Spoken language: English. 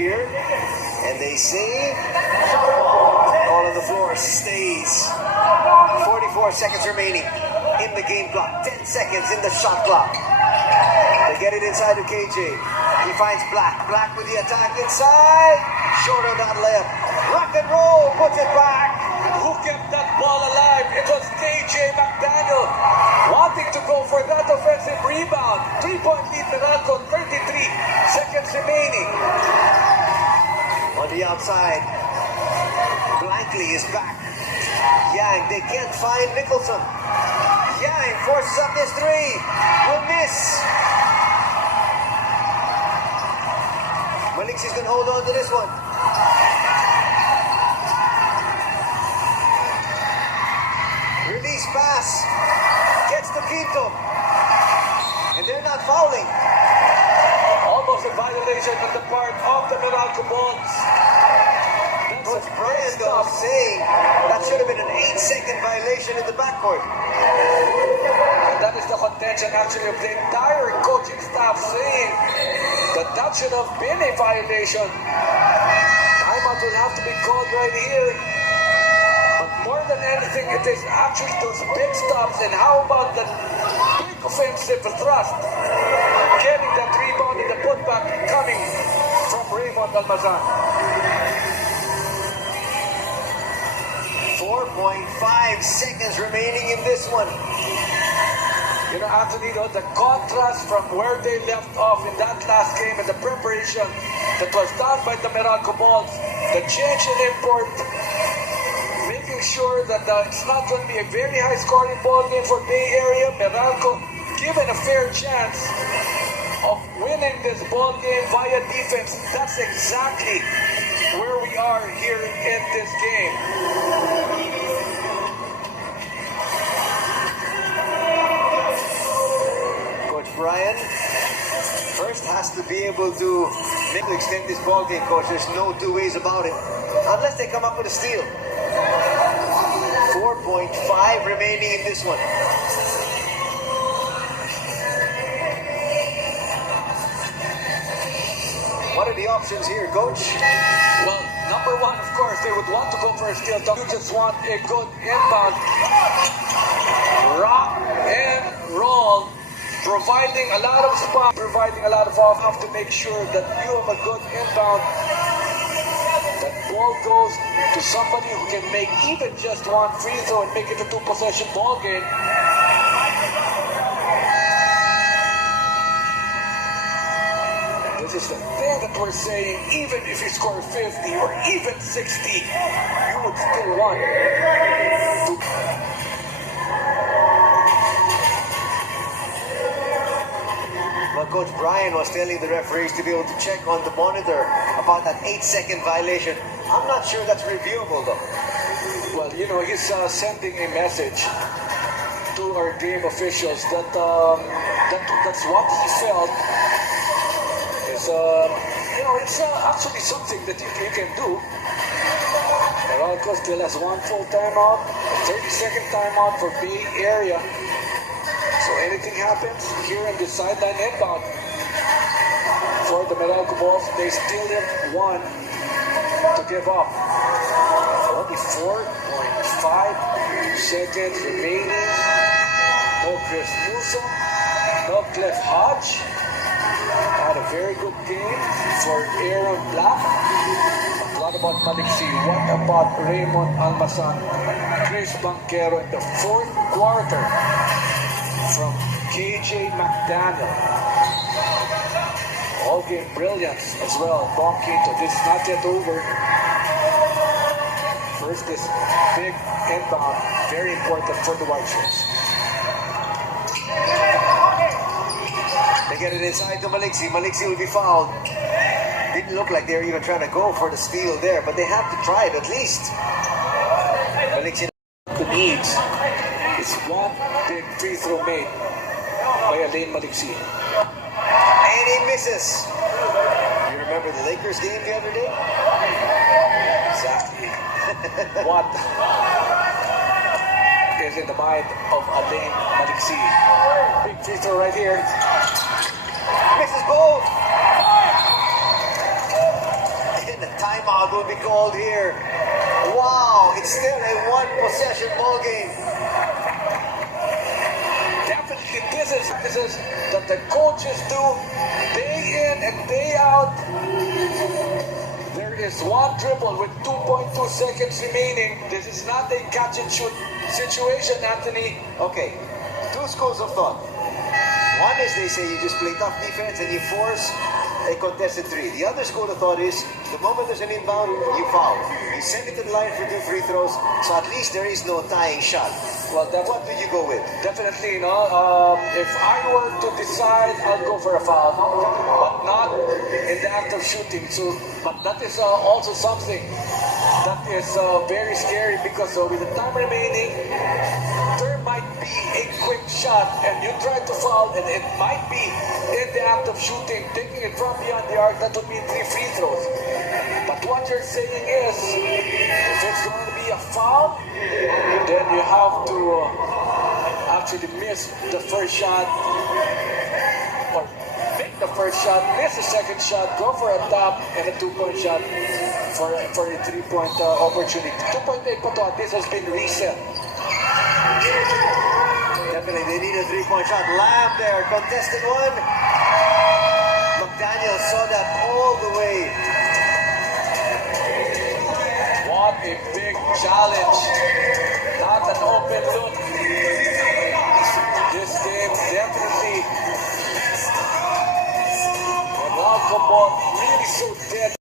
here. And they say all on the floor stays. 44 seconds remaining in the game clock. 10 seconds in the shot clock. They get it inside to KJ. He finds Black. Black with the attack inside. Short on that left. Rock and roll. Puts it back. Who kept that ball alive? It was KJ McDaniel wanting to go for that offensive rebound. 3-point lead Meralco, 33 seconds remaining. On the outside, Blankley is back. Yang, they can't find Nicholson. Yang forces up this three. Will miss. Malixi's going to hold on to this one. Release pass. Gets to Quinto. And they're not fouling. Almost a violation on the part of the Meralco Bulls. Coach Brian though saying that should have been an 8-second violation in the backcourt. And that is the contention actually of the entire coaching staff saying that that should have been a violation. Timeout will have to be called right here. But more than anything, it is actually those big stops, and how about the big offensive thrust? Getting that rebound and the putback coming from Raymond Almazan. 4.5 seconds remaining in this one. You know, Anthony, the contrast from where they left off in that last game and the preparation that was done by the Meralco Bulls, the change in import, making sure that it's not going to be a very high-scoring ball game for Bay Area. Meralco given a fair chance of winning this ball game via defense. That's exactly where we are here in this game. Brian first has to be able to extend this ball game, coach. There's no two ways about it. Unless they come up with a steal. 4.5 remaining in this one. What are the options here, coach? Well, number one, of course, they would want to go for a steal. You just want a good inbound. Rock and roll. Providing a lot of spot, providing a lot of off to make sure that you have a good inbound. That ball goes to somebody who can make even just one free throw and make it a two-possession ball game. This is the thing that we're saying, even if you score 50 or even 60, you would still want to. Well, Coach Brian was telling the referees to be able to check on the monitor about that 8-second violation. I'm not sure that's reviewable, though. Well, you know, he's sending a message to our game officials that that's what he felt is, you know, it's actually something that you can do. Meralco still has one full timeout, a 30-second timeout for Bay Area. So anything happens here in the sideline inbound for the Meralco Bulls, they still have one to give up. Only 4.5 seconds remaining. No Chris Newsom, no Cliff Hodge. Had a very good game for Aaron Black. What about Maliksi? What about Raymond Almazan? Chris Banquero in the fourth quarter. From KJ McDaniel. All game brilliance as well. Tom Quinto. This is not yet over. First, this big inbound, very important for the White Shirts. They get it inside to Maliksi. Maliksi will be fouled. Didn't look like they were even trying to go for the steal there, but they have to try it at least. Maliksi needs is one big free throw made by Alain Maliksi. And he misses. You remember the Lakers game the other day? Exactly. What is in the mind of Alain Maliksi? Big free throw right here. Misses both. timeout will be called here. Wow, it's still a one-possession ball game. Definitely, this is that the coaches do day in and day out. There is one dribble with 2.2 seconds remaining. This is not a catch and shoot situation, Anthony. Okay, two schools of thought. One is they say you just play tough defense and you force a contested three. The other school of thought is the moment there's an inbound, you foul. You send it to the line for 2 free throws, so at least there is no tying shot. Well, What do you go with? definitely, if I were to decide, I'll go for a foul, but not in the act of shooting. So, but that is also something that is very scary because with the time remaining, there might be a quick shot and you try to foul and it might be in the act of shooting, taking it from beyond the arc. That would mean 3 free throws. But what you're saying is, if it's going to be a foul, then you have to actually miss the first shot or make the first shot, miss the second shot, go for a tap and a 2-point shot for a 3-point opportunity. 2.8 pa to, at least has been reset. Definitely, they need a 3-point shot. Lamb there, contested one. McDaniel saw that all the way. What a big challenge. Not an open look. This game definitely, Meralco ball really so dead.